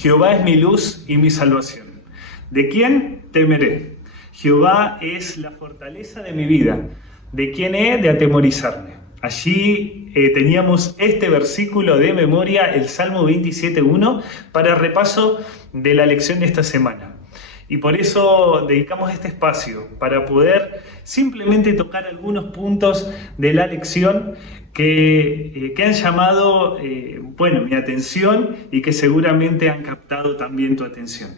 Jehová es mi luz y mi salvación. ¿De quién temeré? Jehová es la fortaleza de mi vida. ¿De quién he de atemorizarme? Allí teníamos este versículo de memoria, el Salmo 27.1, para repaso de la lección de esta semana. Y por eso dedicamos este espacio, para poder simplemente tocar algunos puntos de la lección que han llamado mi atención y que seguramente han captado también tu atención.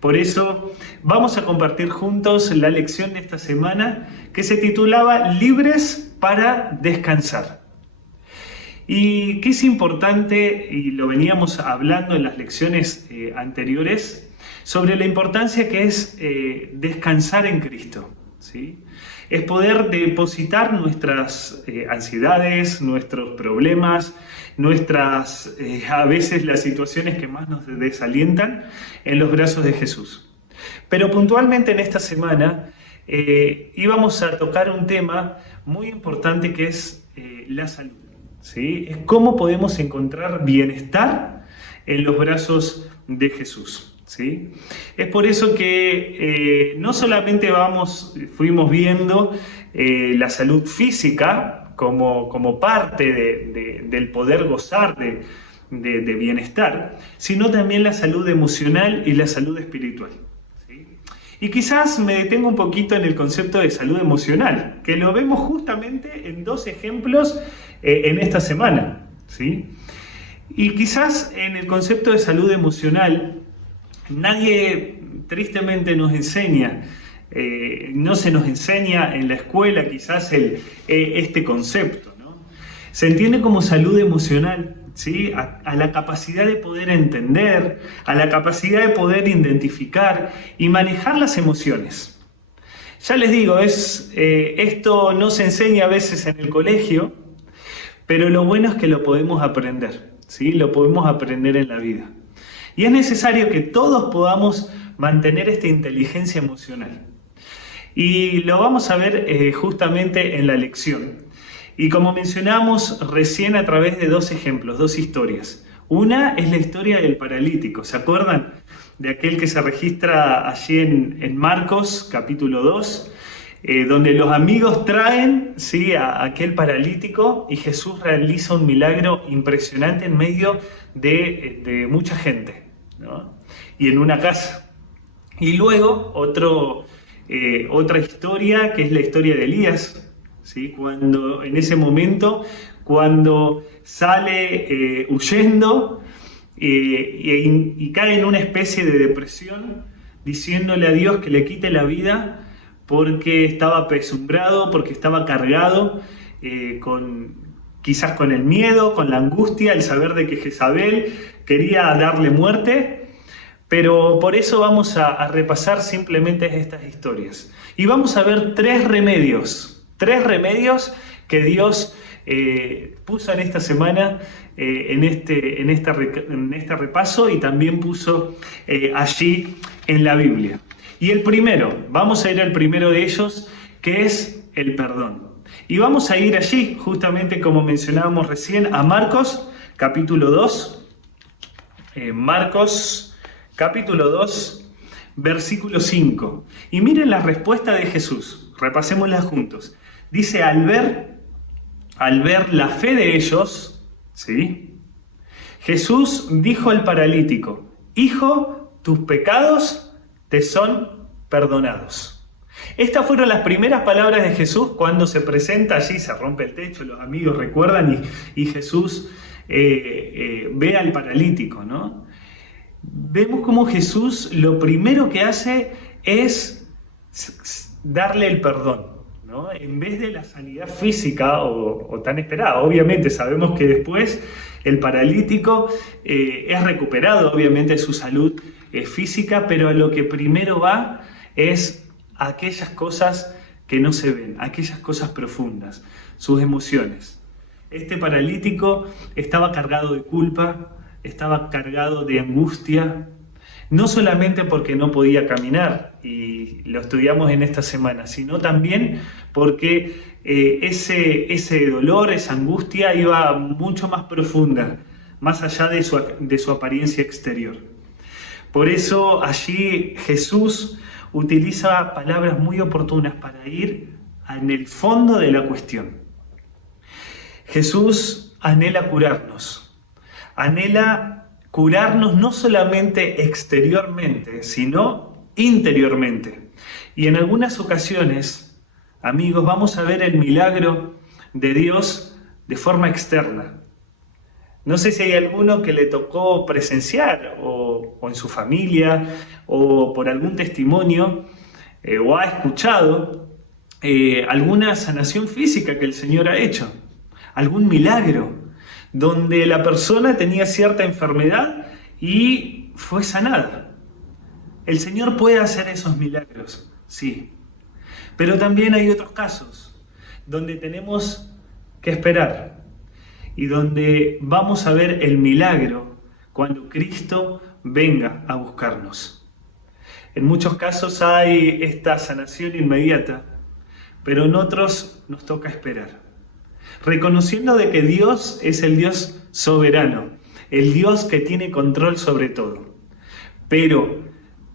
Por eso vamos a compartir juntos la lección de esta semana que se titulaba Libres para descansar. Y que es importante, y lo veníamos hablando en las lecciones anteriores, sobre la importancia que es descansar en Cristo, ¿sí? Es poder depositar nuestras ansiedades, nuestros problemas, a veces las situaciones que más nos desalientan, en los brazos de Jesús. Pero puntualmente en esta semana íbamos a tocar un tema muy importante que es la salud, ¿sí? Es cómo podemos encontrar bienestar en los brazos de Jesús, ¿sí? Es por eso que no solamente fuimos viendo la salud física como parte del poder gozar de bienestar, sino también la salud emocional y la salud espiritual, ¿sí? Y quizás me detengo un poquito en el concepto de salud emocional, que lo vemos justamente en dos ejemplos en esta semana, ¿sí? Y quizás en el concepto de salud emocional, nadie tristemente nos enseña, no se nos enseña en la escuela quizás este concepto, ¿no? Se entiende como salud emocional, ¿sí? A la capacidad de poder entender, a la capacidad de poder identificar y manejar las emociones. Ya les digo, esto no se enseña a veces en el colegio, pero lo bueno es que lo podemos aprender, ¿sí? Lo podemos aprender en la vida. Y es necesario que todos podamos mantener esta inteligencia emocional. Y lo vamos a ver justamente en la lección. Y como mencionamos recién a través de dos ejemplos, dos historias. Una es la historia del paralítico. ¿Se acuerdan de aquel que se registra allí en Marcos, capítulo 2? Donde los amigos traen, ¿sí?, a aquel paralítico y Jesús realiza un milagro impresionante en medio de mucha gente, ¿no? Y en una casa. Y luego otra historia, que es la historia de Elías, ¿sí? Cuando en ese momento, cuando sale huyendo y cae en una especie de depresión, diciéndole a Dios que le quite la vida porque estaba apesumbrado, porque estaba cargado quizás con el miedo, con la angustia, el saber de que Jezabel quería darle muerte. Pero por eso vamos a repasar simplemente estas historias. Y vamos a ver tres remedios que Dios puso en esta semana, en este repaso, y también puso allí en la Biblia. Y vamos a ir al primero de ellos, que es el perdón. Y vamos a ir allí, justamente como mencionábamos recién, a Marcos, capítulo 2. Marcos capítulo 2, versículo 5. Y miren la respuesta de Jesús. Repasémosla juntos. Dice, al ver la fe de ellos, ¿sí?, Jesús dijo al paralítico, hijo, tus pecados te son perdonados. Estas fueron las primeras palabras de Jesús cuando se presenta allí, se rompe el techo, los amigos recuerdan, y Jesús ve al paralítico, ¿no? Vemos cómo Jesús lo primero que hace es darle el perdón, ¿no? En vez de la sanidad física o tan esperada. Obviamente sabemos que después el paralítico es recuperado, obviamente, de su salud física, pero a lo que primero va es a aquellas cosas que no se ven, aquellas cosas profundas, sus emociones. Este paralítico estaba cargado de culpa, estaba cargado de angustia, no solamente porque no podía caminar, y lo estudiamos en esta semana, sino también porque ese dolor, esa angustia iba mucho más profunda, más allá de su apariencia exterior. Por eso allí Jesús utiliza palabras muy oportunas para ir en el fondo de la cuestión. Jesús anhela curarnos no solamente exteriormente, sino interiormente. Y en algunas ocasiones, amigos, vamos a ver el milagro de Dios de forma externa. No sé si hay alguno que le tocó presenciar o en su familia o por algún testimonio o ha escuchado alguna sanación física que el Señor ha hecho, algún milagro donde la persona tenía cierta enfermedad y fue sanada. El Señor puede hacer esos milagros, sí, pero también hay otros casos donde tenemos que esperar y donde vamos a ver el milagro cuando Cristo venga a buscarnos. En muchos casos hay esta sanación inmediata, pero en otros nos toca esperar, reconociendo de que Dios es el Dios soberano, el Dios que tiene control sobre todo. Pero,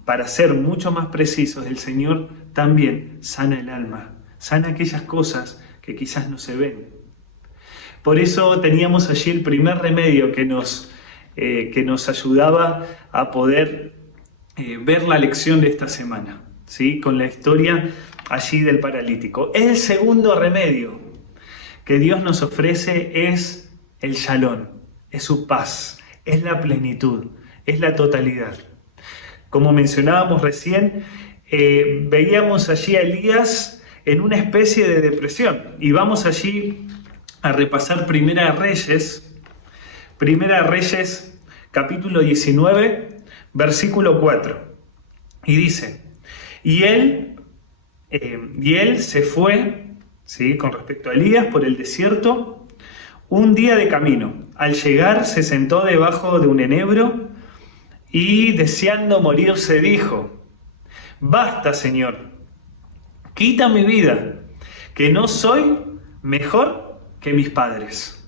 para ser mucho más precisos, el Señor también sana el alma, sana aquellas cosas que quizás no se ven. Por eso teníamos allí el primer remedio que nos ayudaba a poder ver la lección de esta semana, ¿sí? Con la historia allí del paralítico. El segundo remedio que Dios nos ofrece es el shalom, es su paz, es la plenitud, es la totalidad. Como mencionábamos recién, veíamos allí a Elías en una especie de depresión y vamos allí a repasar Primera de Reyes capítulo 19, versículo 4. Y dice, y él se fue, ¿sí?, con respecto a Elías, por el desierto, un día de camino. Al llegar se sentó debajo de un enebro y deseando morirse dijo, basta, Señor, quita mi vida, que no soy mejor que mis padres.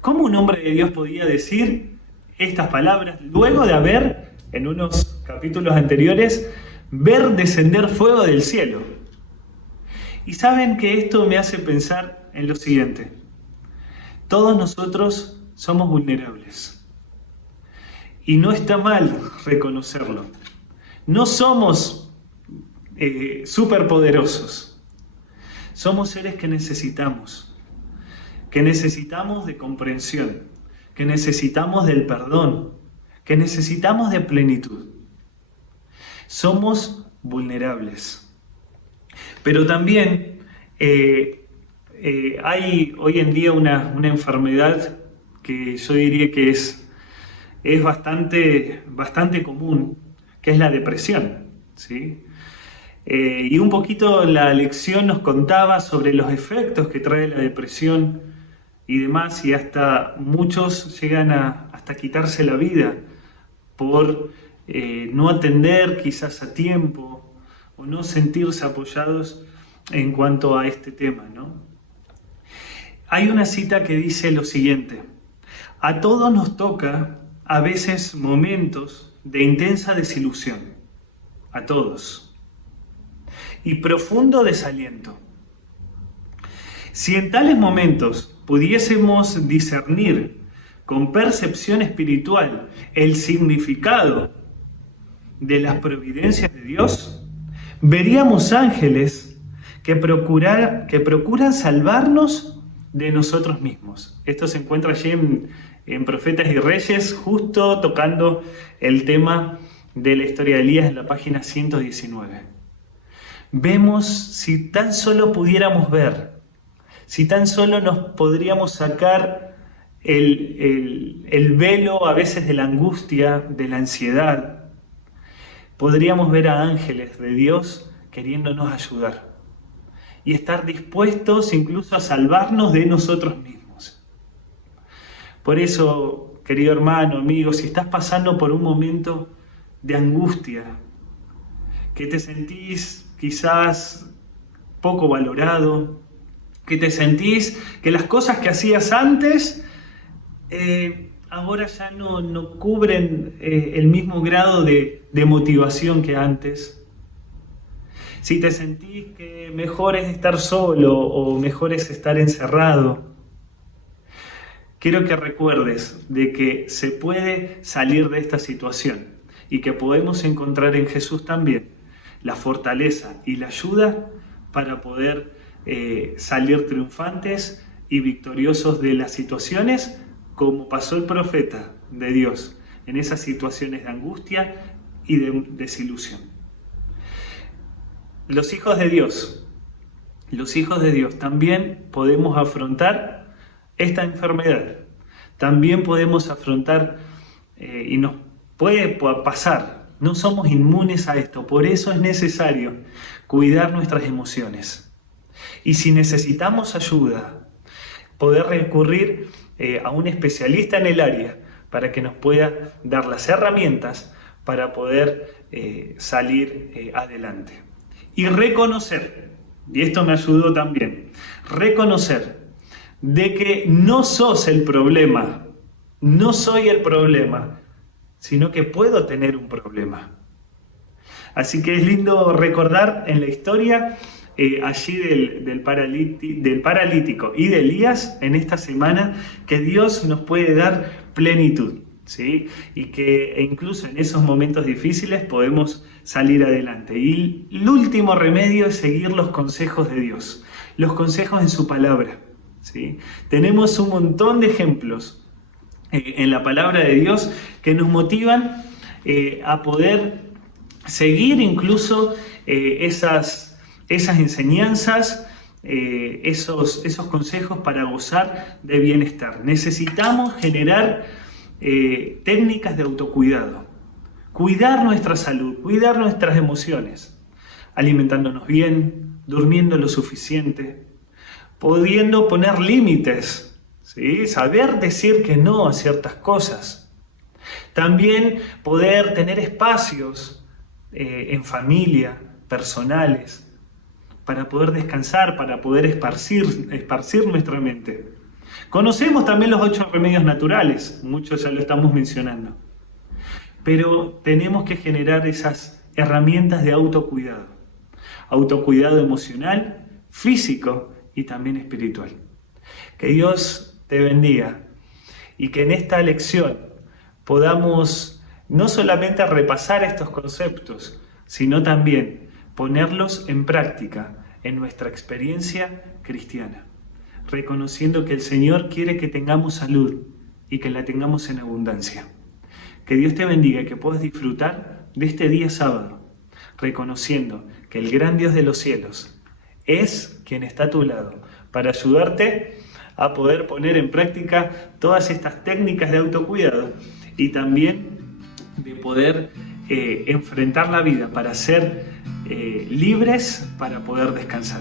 ¿Cómo un hombre de Dios podía decir estas palabras luego de haber, en unos capítulos anteriores, ver descender fuego del cielo? Y saben que esto me hace pensar en lo siguiente. Todos nosotros somos vulnerables. Y no está mal reconocerlo. No somos superpoderosos. Somos seres que necesitamos de comprensión, que necesitamos del perdón, que necesitamos de plenitud. Somos vulnerables. Pero también hay hoy en día una enfermedad que yo diría que es bastante común, que es la depresión, ¿sí? Y un poquito la lección nos contaba sobre los efectos que trae la depresión y demás, y hasta muchos llegan hasta quitarse la vida por no atender quizás a tiempo o no sentirse apoyados en cuanto a este tema, ¿no? Hay una cita que dice lo siguiente: a todos nos toca a veces momentos de intensa desilusión, a todos, y profundo desaliento. Si en tales momentos pudiésemos discernir con percepción espiritual el significado de las providencias de Dios, veríamos ángeles que procuran salvarnos de nosotros mismos. Esto se encuentra allí en Profetas y Reyes, justo tocando el tema de la historia de Elías en la página 119. Vemos, si tan solo pudiéramos ver, si tan solo nos podríamos sacar el velo a veces de la angustia, de la ansiedad, podríamos ver a ángeles de Dios queriéndonos ayudar y estar dispuestos incluso a salvarnos de nosotros mismos. Por eso, querido hermano, amigo, si estás pasando por un momento de angustia, que te sentís quizás poco valorado, que te sentís que las cosas que hacías antes ahora ya no cubren el mismo grado de motivación que antes. Si te sentís que mejor es estar solo o mejor es estar encerrado, quiero que recuerdes de que se puede salir de esta situación y que podemos encontrar en Jesús también la fortaleza y la ayuda para poder salir triunfantes y victoriosos de las situaciones, como pasó el profeta de Dios en esas situaciones de angustia y de desilusión. Los hijos de Dios también podemos afrontar esta enfermedad. También podemos afrontar y nos puede pasar. No somos inmunes a esto, por eso es necesario cuidar nuestras emociones. Y si necesitamos ayuda, poder recurrir a un especialista en el área para que nos pueda dar las herramientas para poder salir adelante. Y reconocer, y esto me ayudó también, reconocer de que no sos el problema, no soy el problema, sino que puedo tener un problema. Así que es lindo recordar en la historia allí del paralítico y de Elías en esta semana que Dios nos puede dar plenitud, ¿sí? Y que incluso en esos momentos difíciles podemos salir adelante. Y el último remedio es seguir los consejos de Dios, los consejos en su palabra, ¿sí? Tenemos un montón de ejemplos en la palabra de Dios que nos motivan a poder seguir incluso esas enseñanzas, esos consejos para gozar de bienestar. Necesitamos generar técnicas de autocuidado, cuidar nuestra salud, cuidar nuestras emociones, alimentándonos bien, durmiendo lo suficiente, pudiendo poner límites, ¿sí? Saber decir que no a ciertas cosas. También poder tener espacios en familia, personales, para poder descansar, para poder esparcir nuestra mente. Conocemos también los 8 remedios naturales, muchos ya lo estamos mencionando, pero tenemos que generar esas herramientas de autocuidado emocional, físico y también espiritual. Que Dios te bendiga y que en esta lección podamos no solamente repasar estos conceptos, sino también ponerlos en práctica en nuestra experiencia cristiana, reconociendo que el Señor quiere que tengamos salud y que la tengamos en abundancia. Que Dios te bendiga y que puedas disfrutar de este día sábado, reconociendo que el gran Dios de los cielos es quien está a tu lado para ayudarte a poder poner en práctica todas estas técnicas de autocuidado y también de poder enfrentar la vida para ser libres, para poder descansar.